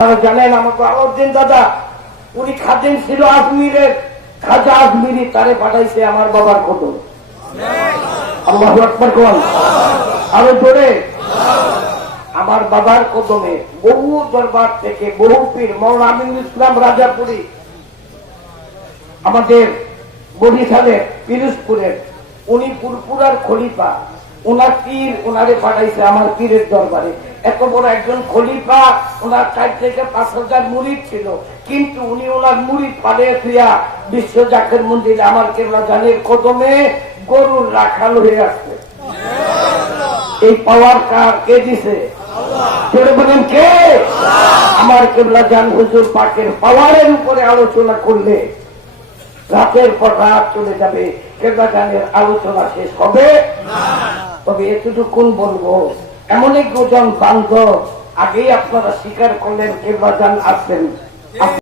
জানেন আমাকে আলাউদ্দিন দাদা উনি খাদেম ছিল আজমিরের, খাজা আজমিরি তারে পাঠাইছে আমার বাবার কদম। আল্লাহু আকবার কোন আরো জোরে। আমার বাবার কদমে বহু দরবার থেকে বহু পীর, মওলানা আমিনুল ইসলাম রাজাপুরী আমাদের বরিশালের পিরোজপুরের, উনি পুরপুরার খলিফা, ওনার পীর ওনারে পাঠাইছে আমার পীরের দরবারে। এত বড় একজন খলিফা, ওনার 4 থেকে 5,000 মুরিদ ছিল, কিন্তু উনি ওনার মুরিদ পালিয়ে ফিয়া বিশ্ব জাকের মন্দিরে আমার কেবলা জানের কদমে গরুর রাখাল হয়ে আসছে। এই পাওয়ার কে দিছে? আল্লাহ। বলেন কে? আমার কেবলা জান হুজুর পাকের পাওয়ারের উপরে আলোচনা করলে রাতের পর রাত চলে যাবে, কেবলা জানের আলোচনা শেষ হবে না। তবে এতটুকুন বলবো, এমন এক গোজন বান্ধব আগেই আপনারা স্বীকার করলেন কেবলা জান আছেন।